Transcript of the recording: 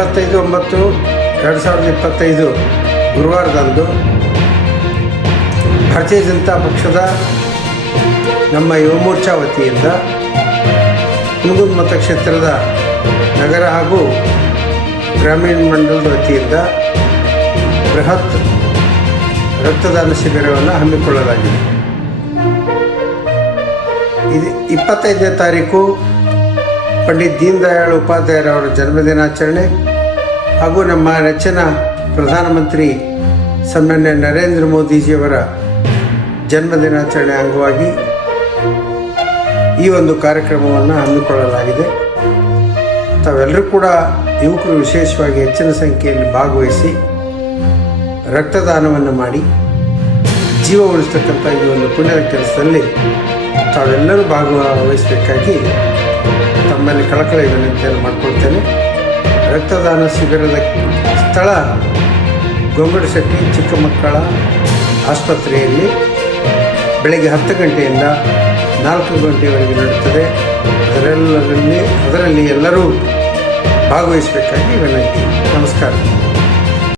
25/9/2025 ಗುರುವಾರದಂದು ಭಾರತೀಯ ಜನತಾ ಪಕ್ಷದ ನಮ್ಮ ಯುವ ಮೋರ್ಚಾ ವತಿಯಿಂದ ಹುನಗುಂದ ಮತಕ್ಷೇತ್ರದ ನಗರ ಹಾಗೂ ಗ್ರಾಮೀಣ ಮಂಡಲದ ವತಿಯಿಂದ ಬೃಹತ್ ರಕ್ತದಾನ ಶಿಬಿರವನ್ನು ಹಮ್ಮಿಕೊಳ್ಳಲಾಗಿದೆ. ಇದು 25ನೇ ತಾರೀಕು ಪಂಡಿತ್ ದೀನ್ ದಯಾಳ್ ಉಪಾಧ್ಯಾಯರವರ ಜನ್ಮದಿನಾಚರಣೆ ಹಾಗೂ ನಮ್ಮ ನೆಚ್ಚಿನ ಪ್ರಧಾನಮಂತ್ರಿ ಸನ್ಮಾನ್ಯ ನರೇಂದ್ರ ಮೋದಿಜಿಯವರ ಜನ್ಮದಿನಾಚರಣೆ ಅಂಗವಾಗಿ ಈ ಒಂದು ಕಾರ್ಯಕ್ರಮವನ್ನು ಹಮ್ಮಿಕೊಳ್ಳಲಾಗಿದೆ. ತಾವೆಲ್ಲರೂ ಕೂಡ ಯುವಕರು ವಿಶೇಷವಾಗಿ ಹೆಚ್ಚಿನ ಸಂಖ್ಯೆಯಲ್ಲಿ ಭಾಗವಹಿಸಿ ರಕ್ತದಾನವನ್ನು ಮಾಡಿ ಜೀವ ಉಳಿಸ್ತಕ್ಕಂಥ ಈ ಒಂದು ಪುಣ್ಯದ ಕೆಲಸದಲ್ಲಿ ತಾವೆಲ್ಲರೂ ಭಾಗವಹಿಸಬೇಕಾಗಿ ತಮ್ಮಲ್ಲಿ ಕಳಕಳಿ ವಿನಂತಿಯನ್ನು ಮಾಡಿಕೊಳ್ತೇನೆ. ರಕ್ತದಾನ ಶಿಬಿರದ ಸ್ಥಳ ಗೊಂಗಡಶೆಟ್ಟಿ ಚಿಕ್ಕ ಮಕ್ಕಳ ಆಸ್ಪತ್ರೆಯಲ್ಲಿ ಬೆಳಗ್ಗೆ 10 ಗಂಟೆಯಿಂದ 4 ಗಂಟೆಯವರೆಗೆ ನಡೆಯುತ್ತದೆ. ಅದರಲ್ಲಿ ಎಲ್ಲರೂ ಭಾಗವಹಿಸಬೇಕಾಗಿ ವಿನಂತಿ. ನಮಸ್ಕಾರ.